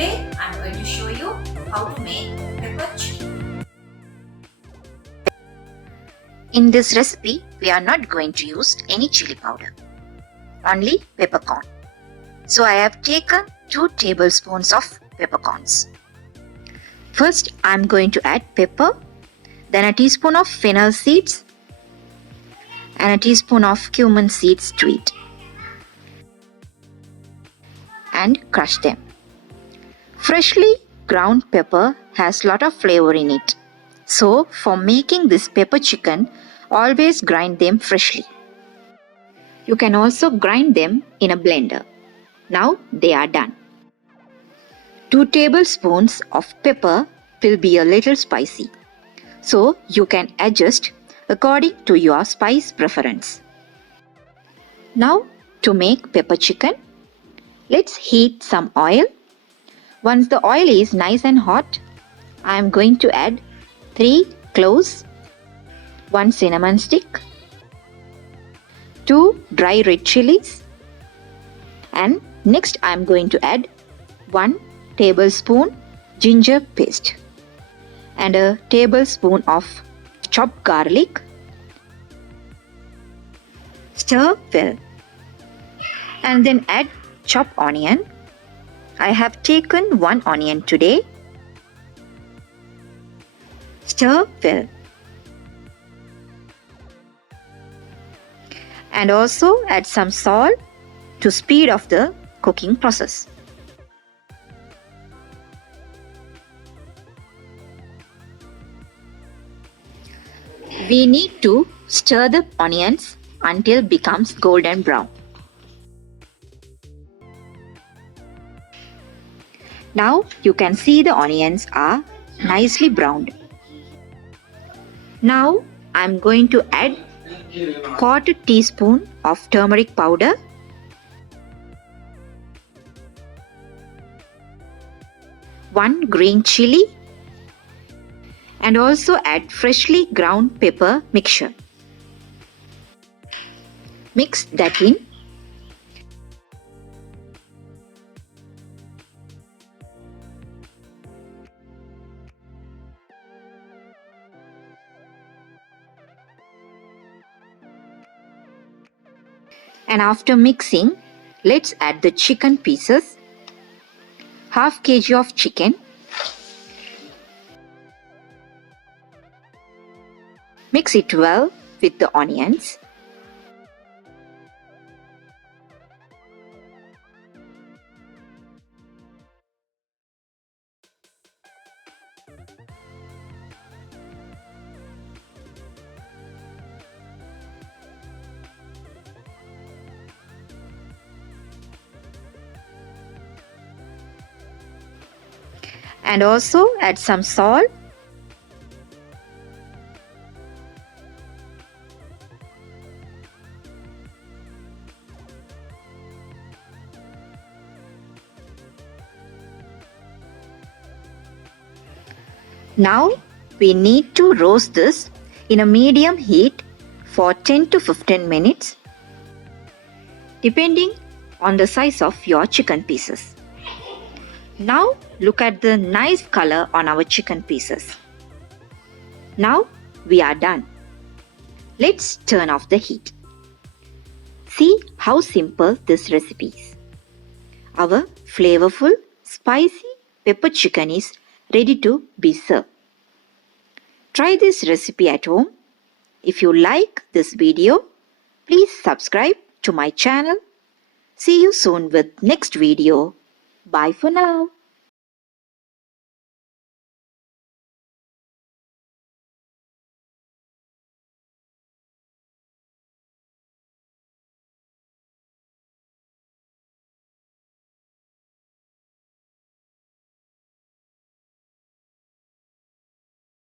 Today I am going to show you how to make pepper chicken. In this recipe, we are not going to use any chili powder, only peppercorn. So I have taken 2 tablespoons of peppercorns. First, I am going to add pepper, then a teaspoon of fennel seeds and a teaspoon of cumin seeds to it, and crush them. Freshly ground pepper has lot of flavor in it. So for making this pepper chicken, always grind them freshly. You can also grind them in a blender. Now they are done. 2 tablespoons of pepper will be a little spicy. So you can adjust according to your spice preference. Now to make pepper chicken, let's heat some oil. Once the oil is nice and hot, I am going to add 3 cloves, 1 cinnamon stick, 2 dry red chilies, and next I am going to add 1 tablespoon ginger paste and a tablespoon of chopped garlic. Stir well and then add chopped onion. I have taken 1 onion today. Stir well. And also add some salt to speed up the cooking process. We need to stir the onions until it becomes golden brown. Now you can see the onions are nicely browned. Now I am going to add 1/4 teaspoon of turmeric powder, 1 green chili, and also add freshly ground pepper mixture. Mix that in. And after mixing, let's add the chicken pieces. 1/2 kg of chicken. Mix it well with the onions. And also add some salt. Now we need to roast this in a medium heat for 10 to 15 minutes, depending on the size of your chicken pieces. Now look at the nice color on our chicken pieces. Now we are done. Let's turn off the heat. See how simple this recipe is. Our flavorful, spicy pepper chicken is ready to be served. Try this recipe at home. If you like this video, please subscribe to my channel. See you soon with next video. Bye for now.